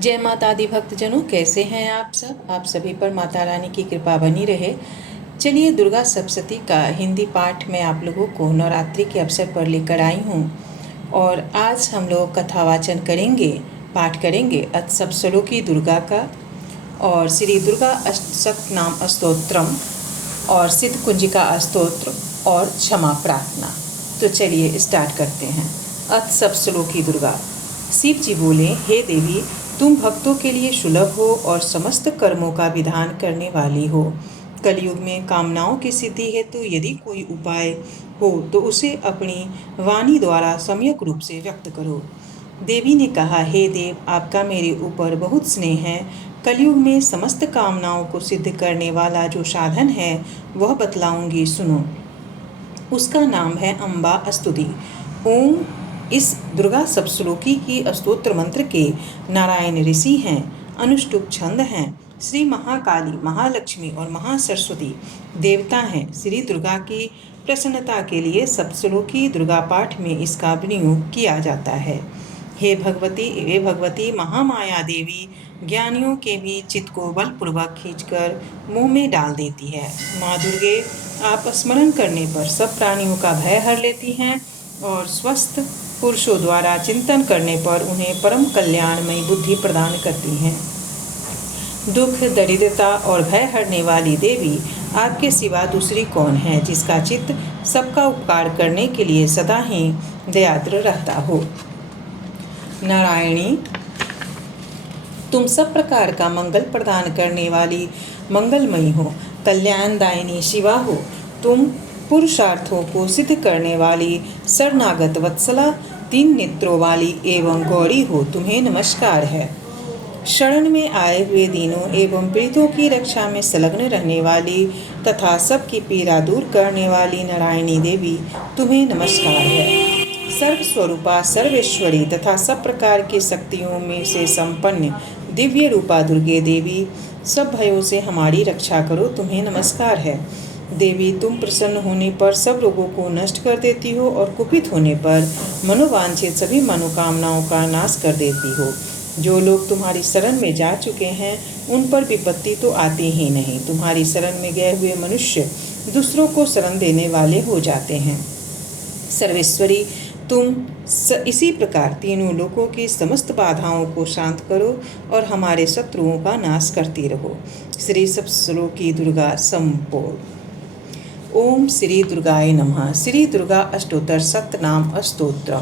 जय माता दी भक्तजनों, कैसे हैं आप सब। आप सभी पर माता रानी की कृपा बनी रहे। चलिए, दुर्गा सप्तशती का हिंदी पाठ मैं आप लोगों को नवरात्रि के अवसर पर लेकर आई हूँ और आज हम लोग कथावाचन करेंगे, पाठ करेंगे अष्टसप्तशती दुर्गा का और श्री दुर्गा अष्टसहस्रनाम स्तोत्रम और सिद्ध कुंजिका स्तोत्र और क्षमा प्रार्थना। तो चलिए स्टार्ट करते हैं। अष्टसप्तशती दुर्गा। शिव जी बोले, हे देवी, तुम भक्तों के लिए सुलभ हो और समस्त कर्मों का विधान करने वाली हो। कलयुग में कामनाओं की सिद्धि हेतु यदि कोई उपाय हो तो उसे अपनी वाणी द्वारा सम्यक रूप से व्यक्त करो। देवी ने कहा, हे देव, आपका मेरे ऊपर बहुत स्नेह है। कलयुग में समस्त कामनाओं को सिद्ध करने वाला जो साधन है वह बतलाऊंगी, सुनो। उसका नाम है अम्बा स्तुति। ओम इस दुर्गा सप्तश्लोकी की स्तोत्र मंत्र के नारायण ऋषि हैं, अनुष्टुप छंद हैं। श्री महाकाली, महालक्ष्मी और महासरस्वती देवता हैं। श्री दुर्गा की प्रसन्नता के लिए सप्तश्लोकी दुर्गा पाठ में इसका विनियोग किया जाता है। हे भगवती महामाया देवी, ज्ञानियों के भी चित्त को बलपूर्वक खींचकर मुंह में डाल देती है। माँ दुर्गे, आप स्मरण करने पर सब प्राणियों का भय हर लेती हैं और स्वस्थ पुरुषों द्वारा चिंतन करने पर उन्हें परम कल्याणमयी बुद्धि प्रदान करती हैं। दुख, दरिद्रता और भय हरने वाली देवी, आपके सिवा दूसरी कौन है जिसका चित्त सबका उपकार करने के लिए सदा ही दयाद्र रहता हो। नारायणी, तुम सब प्रकार का मंगल प्रदान करने वाली मंगलमयी हो, कल्याणदायिनी शिवा हो। तुम पुरुषार्थों को सिद्ध करने वाली शरणागत वत्सला, तीन नेत्रों वाली एवं गौरी हो, तुम्हें नमस्कार है। शरण में आए हुए दीनों एवं पीड़ितों की रक्षा में संलग्न रहने वाली तथा सबकी पीड़ा दूर करने वाली नारायणी देवी, तुम्हें नमस्कार है। सर्व स्वरूपा, सर्वेश्वरी तथा सब प्रकार की शक्तियों में से संपन्न दिव्य रूपा दुर्गे देवी, सब भयों से हमारी रक्षा करो, तुम्हें नमस्कार है। देवी, तुम प्रसन्न होने पर सब रोगों को नष्ट कर देती हो और कुपित होने पर मनोवांछित सभी मनोकामनाओं का नाश कर देती हो। जो लोग तुम्हारी शरण में जा चुके हैं उन पर विपत्ति तो आती ही नहीं। तुम्हारी शरण में गए हुए मनुष्य दूसरों को शरण देने वाले हो जाते हैं। सर्वेश्वरी, तुम इसी प्रकार तीनों लोकों की समस्त बाधाओं को शांत करो और हमारे शत्रुओं का नाश करती रहो। श्री सप्तश्लोकी दुर्गा संपूर्ण। ओम श्री दुर्गाय नमः। श्री दुर्गा अष्टोत्तर सतनाम स्तोत्र।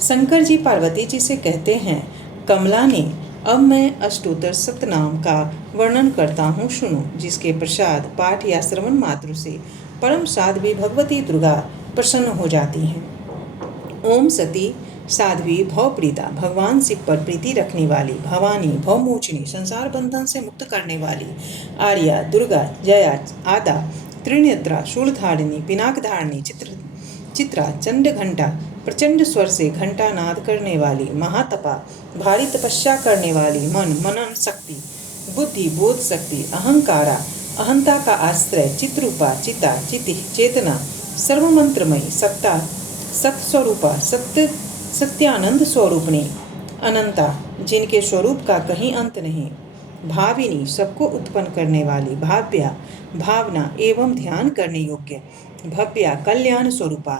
शंकर जी पार्वती जी से कहते हैं, कमला ने, अब मैं अष्टोत्तर सतनाम का वर्णन करता हूँ, सुनो, जिसके प्रसाद पाठ या श्रवण मात्र से परम साध्वी भगवती दुर्गा प्रसन्न हो जाती हैं। ओम सती, साध्वी, भवप्रीता, भगवान शिव पर प्रीति रखने वाली, भवानी, भवमोचिनी, संसार बंधन से मुक्त करने वाली, आर्या, दुर्गा, जया, आदा, त्रिनेत्रा, शूलधारिणी, पिनाकधारिणी, चित्रा, चंड घंटा, प्रचंड स्वर से घंटा नाद करने वाली, महातपा, भारी तपस्या करने वाली, मन, मनन शक्ति, बुद्धि, बोध शक्ति, अहंकारा, अहंता का आश्रय, चित्रूपा, चिता, चिति, चेतना, सर्वमंत्रमयी, सत्ता, सत्स्वरूपा, सत्यानंद स्वरूपणी, अनंता, जिनके स्वरूप का कहीं अंत नहीं, भाविनी, सबको उत्पन्न करने वाली, भाव्या, भावना एवं ध्यान करने योग्य, भव्या, कल्याण स्वरूपा,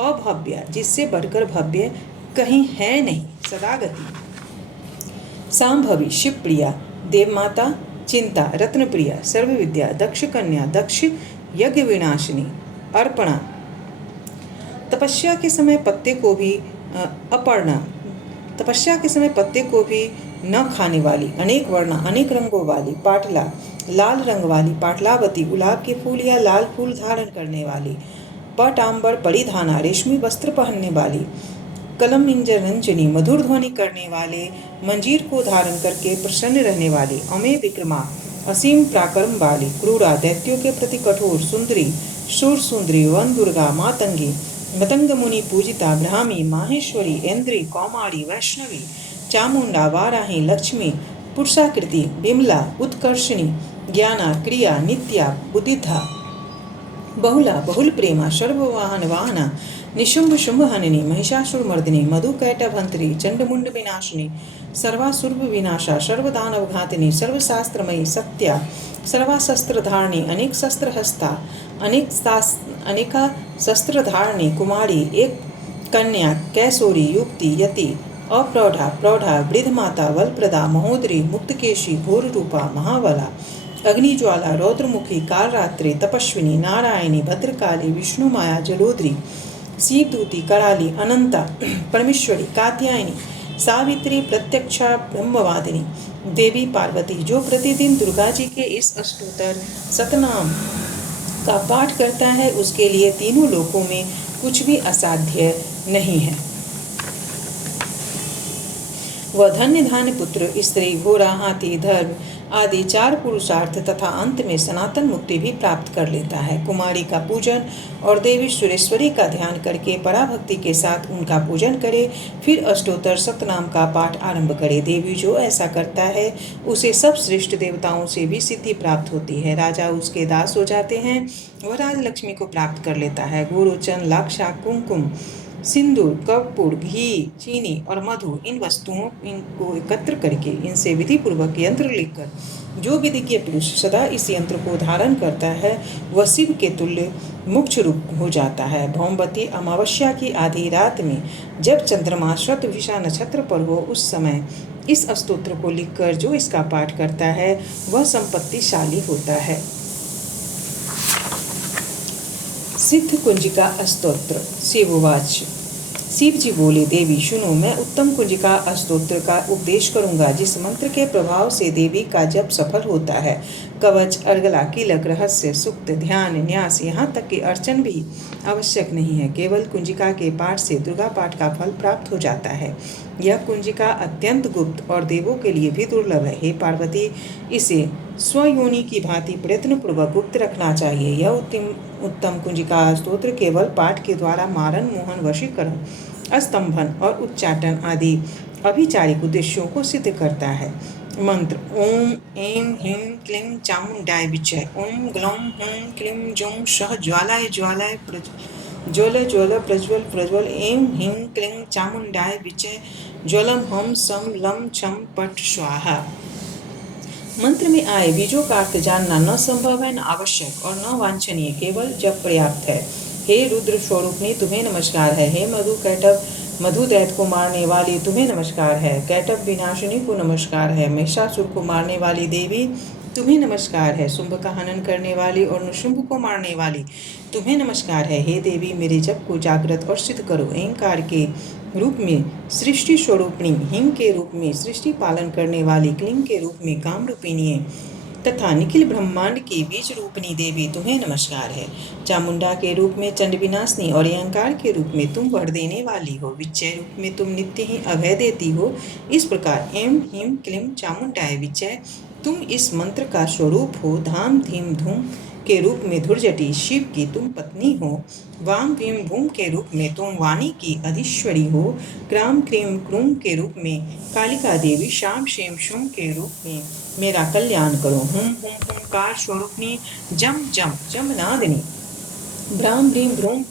अभव्या, जिससे बढ़कर भव्य कहीं है नहीं, सदागति, सांभवी, शिवप्रिया, देवमाता, चिंता, रत्नप्रिया, सर्वविद्या, दक्ष कन्या, दक्ष यज्ञ विनाशिनी, अर्पणा, तपस्या के समय पत्ते को भी अपर्णा, तपस्या के समय पत्ते को भी न खाने वाली, अनेक वर्णा, अनेक रंगों वाली, पाटला, लाल रंग वाली, पाटलावती, गुलाब के फूल या लाल फूल धारण करने वाली, पटाम्बर परिधाना, रेशमी वस्त्र पहनने वाली, कलम इंजर रंजनी, मधुर ध्वनि करने वाले मंजीर को धारण करके प्रसन्न रहने वाली, अमे विक्रमा, असीम पराक्रम वाली, क्रूरा, दैत्यों के प्रति कठोर, सुंदरी, शूर सुंदरी, वन दुर्गा, मातंगी, मतंग मुनि पूजिता, ब्राह्मी, माहेश्वरी, इंद्री, कौमारी, वैष्णवी, चामुंडा, वाराही, लक्ष्मी, पुरुषाकृति, बिमला, उत्कर्षणी, ज्ञाना, क्रिया, नित्या, बुद्धिधा, बहुला बहुल प्रेमा सर्ववाहन वाहना निशुंभ शुंभ हननी महिषासुर मर्दिनी मधु कैटभंतरी चंडमुंड विनाशिनी सर्वासुर विनाशा सर्वदानव घातिनी सर्वशास्त्रमयी सत्या सर्वाशस्त्र धारणी अनेक शस्त्र हस्ता अनेका शस्त्र धारणी कुमारी एक कन्या कैसोरी युक्ति यति अप्रौढ़ा प्रौढ़ा वृद्ध माता वलप्रदा महोदरी मुक्तकेशी घोर रूपा महाबला अग्निज्वाला रौद्रमुखी कालरात्रि तपस्विनी नारायणी भद्रकाली विष्णु माया जलोदरी शिवदूती कराली अनंता परमेश्वरी कात्यायनी सावित्री प्रत्यक्षा ब्रह्मवादिनी देवी पार्वती जो प्रतिदिन दुर्गा जी के इस अष्टोत्तर शतनाम का पाठ करता है उसके लिए तीनों लोकों में कुछ भी असाध्य नहीं है। वह धन्य धान्य पुत्र स्त्री घोड़ा हाथी धर्म आदि 4 पुरुषार्थ तथा अंत में सनातन मुक्ति भी प्राप्त कर लेता है। कुमारी का पूजन और देवी सुरेश्वरी का ध्यान करके पराभक्ति के साथ उनका पूजन करे, फिर अष्टोत्तर सतनाम का पाठ आरंभ करे। देवी जो ऐसा करता है उसे सब श्रेष्ठ देवताओं से भी सिद्धि प्राप्त होती है। राजा उसके दास हो जाते हैं, वह राजलक्ष्मी को प्राप्त कर लेता है। गुरुचन लाक्षा कुमकुम सिंदूर कपूर घी चीनी और मधु इन वस्तुओं को एकत्र करके इनसे विधि पूर्वक यंत्र लिखकर जो विधिज्ञ पुरुष सदा इस यंत्र को धारण करता है वह शिव के तुल्य मोक्ष रूप हो जाता है। भौमवती अमावस्या की आधी रात में जब चंद्रमा शतभिषा नक्षत्र पर हो उस समय इस स्तोत्र को लिखकर जो इसका पाठ करता है वह संपत्तिशाली होता है। सिद्ध कुंजिका स्तोत्र। शिववाच। शिव जी बोले, देवी सुनो, मैं उत्तम कुंजिका स्तोत्र का उपदेश करूंगा जिस मंत्र के प्रभाव से देवी का जप सफल होता है। कवच अर्गला कीलक रहस्य सुक्त ध्यान न्यास यहाँ तक कि अर्चन भी आवश्यक नहीं है। केवल कुंजिका के पाठ से दुर्गा पाठ का फल प्राप्त हो जाता है। यह कुंजिका अत्यंत गुप्त और देवों के लिए भी दुर्लभ है। हे पार्वती, इसे स्वयोनि की भांति प्रयत्न पूर्वक गुप्त रखना चाहिए। यह उत्तम कुंजिका स्तोत्र केवल पाठ के द्वारा मारण मोहन वशीकरण स्तंभन और उच्चाटन आदि अभिचारिक उद्देश्यों को सिद्ध करता है। मंत्र। ओम ऐं ह्रीं क्लीं चामुंडाय विचय। ओम ग्लौं हूं क्लीं जौं सह ज्वालाय ज्वालाय ज्वल ज्वल प्रज्वल प्रज्वल। ऐं ह्रीं क्लीं चामुंडाय विचय ज्वलम हम सम लम छम पट स्वाहा। मंत्र में आए बीजों का अर्थ जानना न संभव है, न आवश्यक और न वांछनीय, केवल जब पर्याप्त है। हे रुद्र स्वरूपनी तुम्हें नमस्कार है। हे मधु कैटभ मधु दैत्य को मारने वाली तुम्हें नमस्कार है। कैटभ विनाशिनी को नमस्कार है। महिषासुर को मारने वाली देवी तुम्हें नमस्कार है। शुंभ का हनन करने वाली और निशुंभ को मारने वाली तुम्हें नमस्कार है। हे देवी, मेरे जप को जागृत और सिद्ध करो। ऐंकार के रूप में सृष्टि स्वरूपिणी, हिंग के रूप में सृष्टि पालन करने वाली, क्लीं के रूप में काम रूपिणी तथा निखिल ब्रह्मांड की बीज रूपिणी देवी तुम्हें नमस्कार है। चामुंडा के रूप में चंड विनाशिनी और अहंकार के रूप में तुम वर देने वाली हो। विचय रूप में तुम नित्य ही अभय देती हो। इस प्रकार ऐं ह्रीं क्लीं चामुंडाय विचय तुम इस मंत्र का स्वरूप हो। धाम धीम धूम के रूप में धुर्जटी शिव की तुम पत्नी हो। वाम भीम भूम के रूप में तुम वाणी की अधीश्वरी हो। क्राम क्रीम क्रूम के रूप में कालिका देवी, शाम शेम शुम के रूप में मेरा कल्याण करो। हुम हुम हुंकार स्वरूपनी जम जम जमनादिनी, ब्राह्म भ्रीम भ्रूम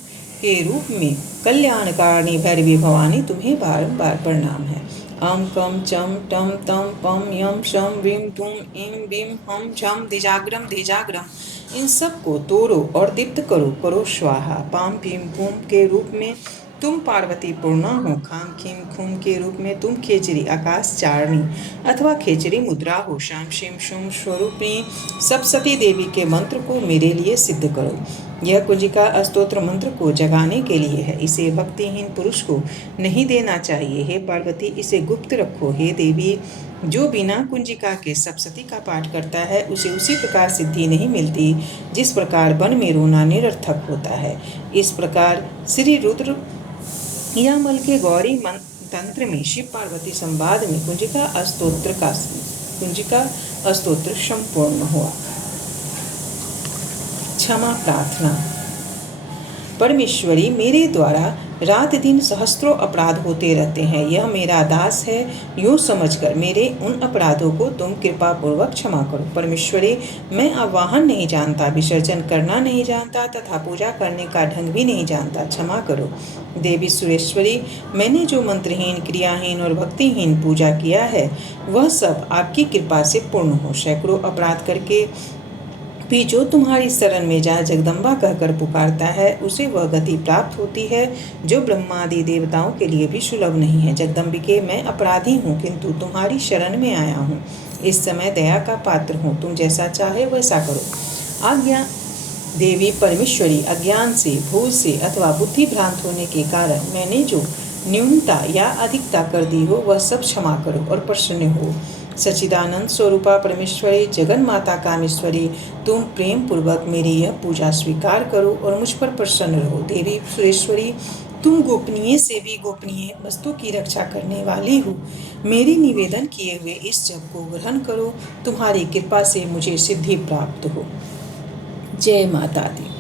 के रूप में कल्याणकारिणी भैरवी भवानी तुम्हें बारंबार प्रणाम है। अम कम चम टम तम पम यम शम वीम तुम इम बीम हम झम दिजाग्रम धिजाग्रम इन सब को तोड़ो और दीप्त करो। करो स्वाहा। पाम भीम भूम के रूप में तुम पार्वती पूर्णा हो। खाम खीम खूम के रूप में तुम खेचरी आकाश चारणी अथवा खेचरी मुद्रा हो। शाम शिम शुम स्वरूपी सप्तशती देवी के मंत्र को मेरे लिए सिद्ध करो। यह कुंजिका स्तोत्र मंत्र को जगाने के लिए है। इसे भक्तिहीन पुरुष को नहीं देना चाहिए। हे पार्वती, इसे गुप्त रखो। हे देवी, जो बिना कुंजिका के सप्तशती का पाठ करता है उसे उसी प्रकार सिद्धि नहीं मिलती जिस प्रकार वन में रोना निरर्थक होता है। इस प्रकार श्री रुद्र यामल के गौरी तंत्र में शिव पार्वती संवाद में कुंजिका स्तोत्र संपूर्ण हुआ। क्षमा प्रार्थना। परमेश्वरी, मेरे द्वारा रात दिन सहस्त्रों अपराध होते रहते हैं। यह मेरा दास है, यूँ समझकर मेरे उन अपराधों को तुम कृपा पूर्वक क्षमा करो। परमेश्वरी, मैं आवाहन नहीं जानता, विसर्जन करना नहीं जानता तथा पूजा करने का ढंग भी नहीं जानता, क्षमा करो। देवी सुरेश्वरी, मैंने जो मंत्रहीन, क्रियाहीन और भक्तिहीन पूजा किया है वह सब आपकी कृपा से पूर्ण हो। सैकड़ों अपराध करके भी जो तुम्हारी शरण में जा जगदम्बा कहकर पुकारता है उसे वह गति प्राप्त होती है जो ब्रह्मादि देवताओं के लिए भी सुलभ नहीं है। जगदम्बिके, मैं अपराधी हूँ किंतु तुम्हारी शरण में आया हूँ। इस समय दया का पात्र हूँ, तुम जैसा चाहे वैसा करो। आज्ञा देवी परमेश्वरी, अज्ञान से, भूल से अथवा बुद्धि भ्रांत होने के कारण मैंने जो न्यूनता या अधिकता कर दी हो वह सब क्षमा करो और प्रसन्न हो। सच्चिदानंद स्वरूपा परमेश्वरी, जगन माता कामेश्वरी, तुम प्रेम पूर्वक मेरी यह पूजा स्वीकार करो और मुझ पर प्रसन्न रहो। देवी सुरेश्वरी, तुम गोपनीय से भी गोपनीय वस्तु की रक्षा करने वाली हो। मेरी निवेदन किए हुए इस जप को ग्रहण करो। तुम्हारी कृपा से मुझे सिद्धि प्राप्त हो। जय माता दी।